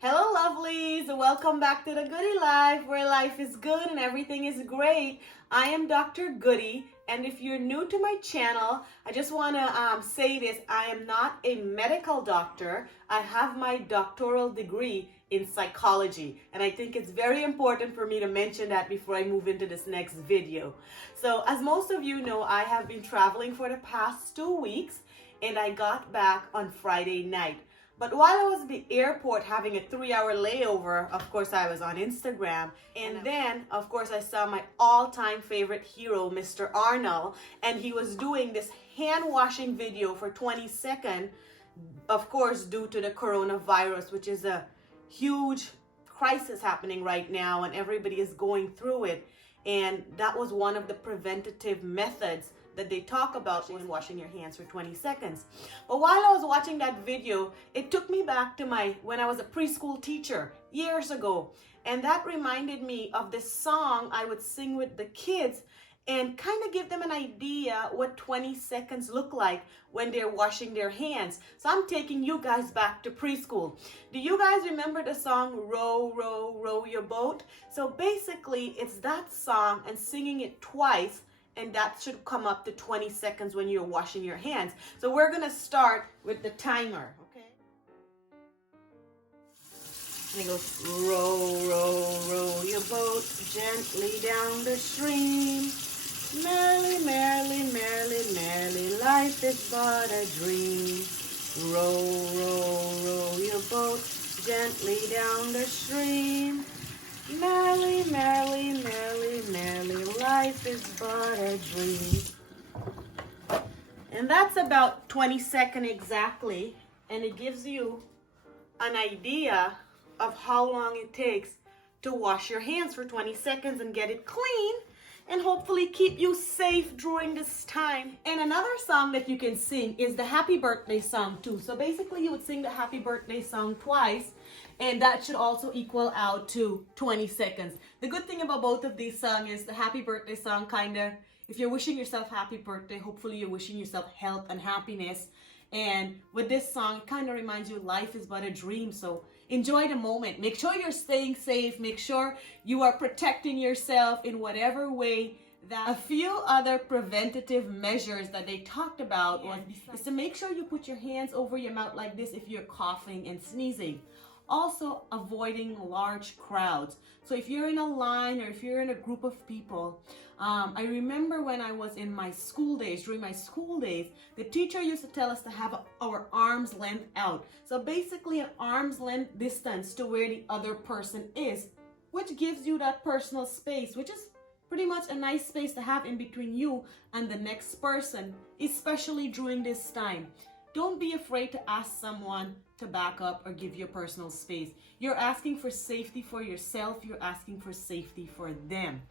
Hello, lovelies. Welcome back to the Guddi Life, where life is good and everything is great. I am Dr. Guddi, and if you're new to my channel, I just want to say this. I am not a medical doctor. I have my doctoral degree in psychology, and I think it's very important for me to mention that before I move into this next video. So, as most of you know, I have been traveling for the past 2 weeks, and I got back on Friday night. But while I was at the airport having a 3-hour layover, of course, I was on Instagram. And then, of course, I saw my all-time favorite hero, Mr. Arnold. And he was doing this hand-washing video for 20 seconds, of course, due to the coronavirus, which is a huge crisis happening right now. And everybody is going through it. And that was one of the preventative methods that they talk about when washing your hands for 20 seconds. But while I was watching that video, it took me back to when I was a preschool teacher years ago. And that reminded me of this song I would sing with the kids and kind of give them an idea what 20 seconds look like when they're washing their hands. So I'm taking you guys back to preschool. Do you guys remember the song Row, Row, Row Your Boat? So basically it's that song and singing it twice, and that should come up to 20 seconds when you're washing your hands. So we're gonna start with the timer, okay? And it goes, row, row, row your boat gently down the stream. Merrily, merrily, merrily, merrily, life is but a dream. Row, row, row your boat gently down the stream. Merrily, merrily, merrily, merrily, life is but a dream. And that's about 20 seconds exactly. And it gives you an idea of how long it takes to wash your hands for 20 seconds and get it clean and hopefully keep you safe during this time. And another song that you can sing is the happy birthday song too. So basically you would sing the happy birthday song twice, and that should also equal out to 20 seconds. The good thing about both of these songs is the happy birthday song if you're wishing yourself happy birthday, hopefully you're wishing yourself health and happiness. And with this song, it kind of reminds you life is but a dream. So enjoy the moment. Make sure you're staying safe. Make sure you are protecting yourself in whatever way. That a few other preventative measures that they talked about is to make sure you put your hands over your mouth like this if you're coughing and sneezing. Also, avoiding large crowds. So if you're in a line or if you're in a group of people, I remember when I was in my school days, during my school days, the teacher used to tell us to have our arm's length out. So basically an arm's length distance to where the other person is, which gives you that personal space, which is pretty much a nice space to have in between you and the next person, especially during this time. Don't be afraid to ask someone to back up or give you personal space. You're asking for safety for yourself. You're asking for safety for them.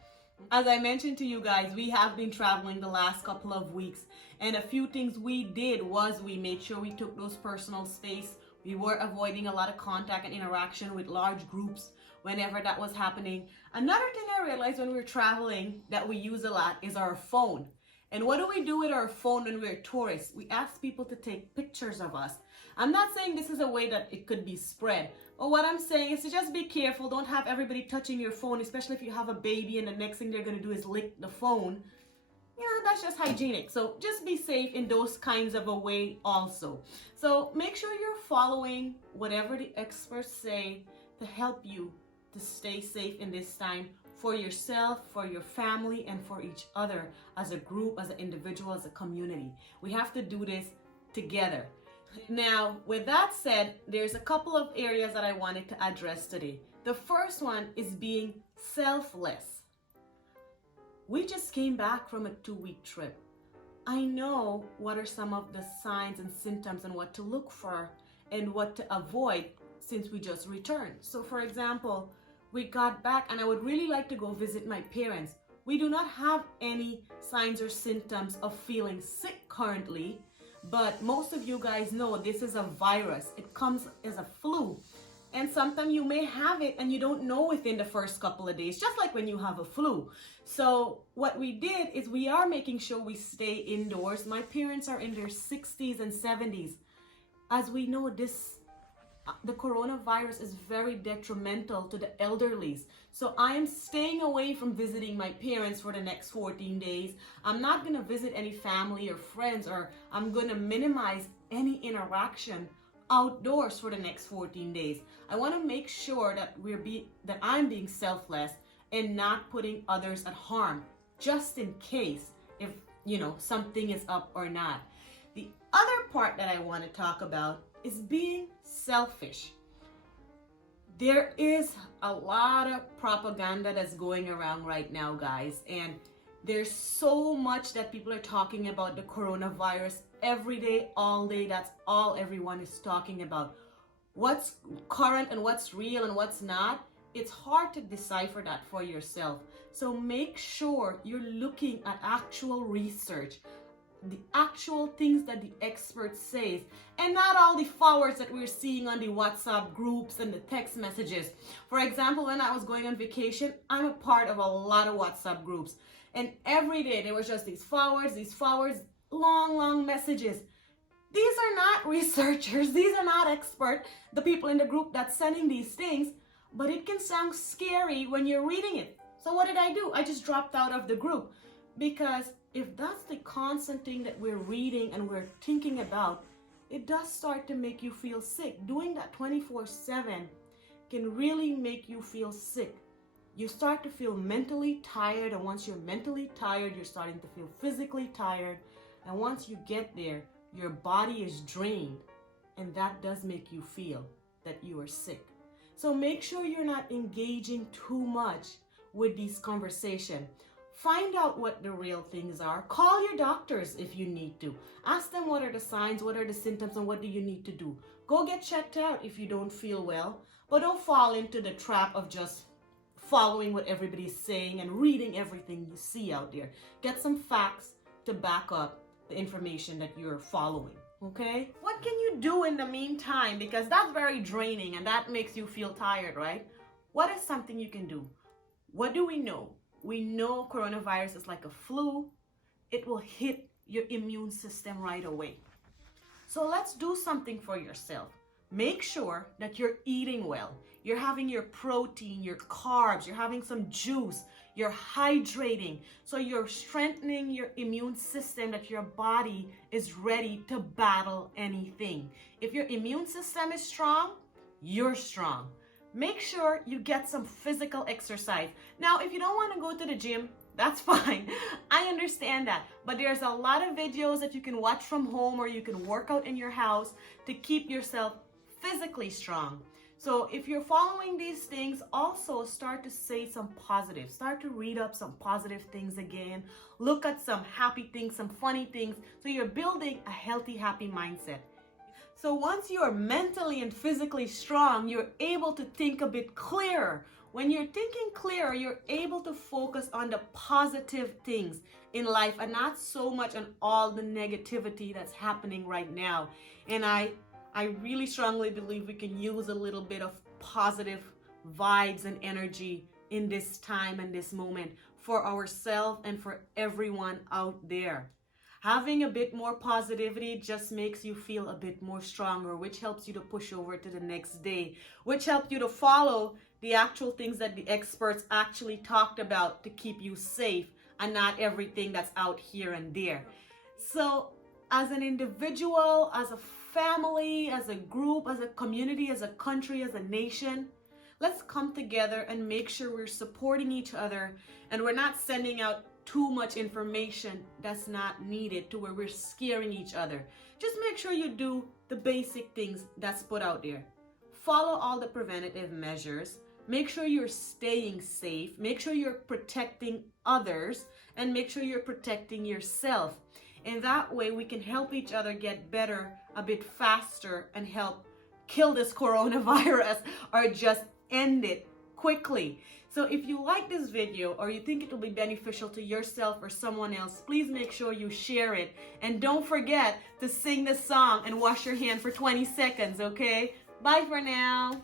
As I mentioned to you guys, we have been traveling the last couple of weeks, and a few things we did was we made sure we took those personal space. We were avoiding a lot of contact and interaction with large groups whenever that was happening. Another thing I realized when we were traveling that we use a lot is our phone. And what do we do with our phone when we're tourists? We ask people to take pictures of us. I'm not saying this is a way that it could be spread, but what I'm saying is to just be careful. Don't have everybody touching your phone, especially if you have a baby and the next thing they're going to do is lick the phone. You know, that's just hygienic. So just be safe in those kinds of a way also. So make sure you're following whatever the experts say to help you to stay safe in this time, for yourself, for your family, and for each other as a group, as an individual, as a community. We have to do this together. Now, with that said, there's a couple of areas that I wanted to address today. The first one is being selfless. We just came back from a 2-week trip. I know what are some of the signs and symptoms and what to look for and what to avoid since we just returned. So for example, we got back and I would really like to go visit my parents. We do not have any signs or symptoms of feeling sick currently, but most of you guys know this is a virus. It comes as a flu. And sometimes you may have it and you don't know within the first couple of days, just like when you have a flu. So what we did is we are making sure we stay indoors. My parents are in their 60s and 70s. As we know, this the coronavirus is very detrimental to the elderlies. So I am staying away from visiting my parents for the next 14 days. I'm not going to visit any family or friends, or I'm going to minimize any interaction outdoors for the next 14 days. I want to make sure that that I'm being selfless and not putting others at harm, just in case if, something is up or not. The other part that I want to talk about is being selfish. There is a lot of propaganda that's going around right now, guys, and there's so much that people are talking about the coronavirus every day, all day. That's all everyone is talking about. What's current and what's real and what's not, it's hard to decipher that for yourself. So make sure you're looking at actual research, the actual things that the experts say, and not all the forwards that we're seeing on the WhatsApp groups and the text messages. For example, when I was going on vacation, I'm a part of a lot of WhatsApp groups, and every day there was just these forwards, long messages. These are not researchers, these are not experts, the people in the group that's sending these things, but it can sound scary when you're reading it. So what did I do? I just dropped out of the group, because if that's the constant thing that we're reading and we're thinking about, it does start to make you feel sick. Doing that 24/7 can really make you feel sick. You start to feel mentally tired, and once you're mentally tired, you're starting to feel physically tired. And once you get there, your body is drained, and that does make you feel that you are sick. So make sure you're not engaging too much with these conversations. Find out what the real things are. Call your doctors if you need to. Ask them what are the signs, what are the symptoms, and what do you need to do. Go get checked out if you don't feel well, but don't fall into the trap of just following what everybody's saying and reading everything you see out there. Get some facts to back up the information that you're following, okay? What can you do in the meantime? Because that's very draining and that makes you feel tired, right? What is something you can do? What do we know? We know coronavirus is like a flu. It will hit your immune system right away. So let's do something for yourself. Make sure that you're eating well. You're having your protein, your carbs, you're having some juice, you're hydrating. So you're strengthening your immune system, that your body is ready to battle anything. If your immune system is strong, you're strong. Make sure you get some physical exercise. Now, if you don't want to go to the gym, that's fine. I understand that. But there's a lot of videos that you can watch from home, or you can work out in your house to keep yourself physically strong. So if you're following these things, also start to say some positive. Start to read up some positive things again. Look at some happy things, some funny things. So you're building a healthy, happy mindset. So once you are mentally and physically strong, you're able to think a bit clearer. When you're thinking clearer, you're able to focus on the positive things in life and not so much on all the negativity that's happening right now. And I really strongly believe we can use a little bit of positive vibes and energy in this time and this moment for ourselves and for everyone out there. Having a bit more positivity just makes you feel a bit more stronger, which helps you to push over to the next day, which helps you to follow the actual things that the experts actually talked about to keep you safe, and not everything that's out here and there. So as an individual, as a family, as a group, as a community, as a country, as a nation, let's come together and make sure we're supporting each other and we're not sending out too much information that's not needed to where we're scaring each other. Just make sure you do the basic things that's put out there. Follow all the preventative measures. Make sure you're staying safe. Make sure you're protecting others, and make sure you're protecting yourself. And that way we can help each other get better a bit faster and help kill this coronavirus, or just end it quickly. So if you like this video, or you think it will be beneficial to yourself or someone else, please make sure you share it. And don't forget to sing the song and wash your hand for 20 seconds, okay? Bye for now.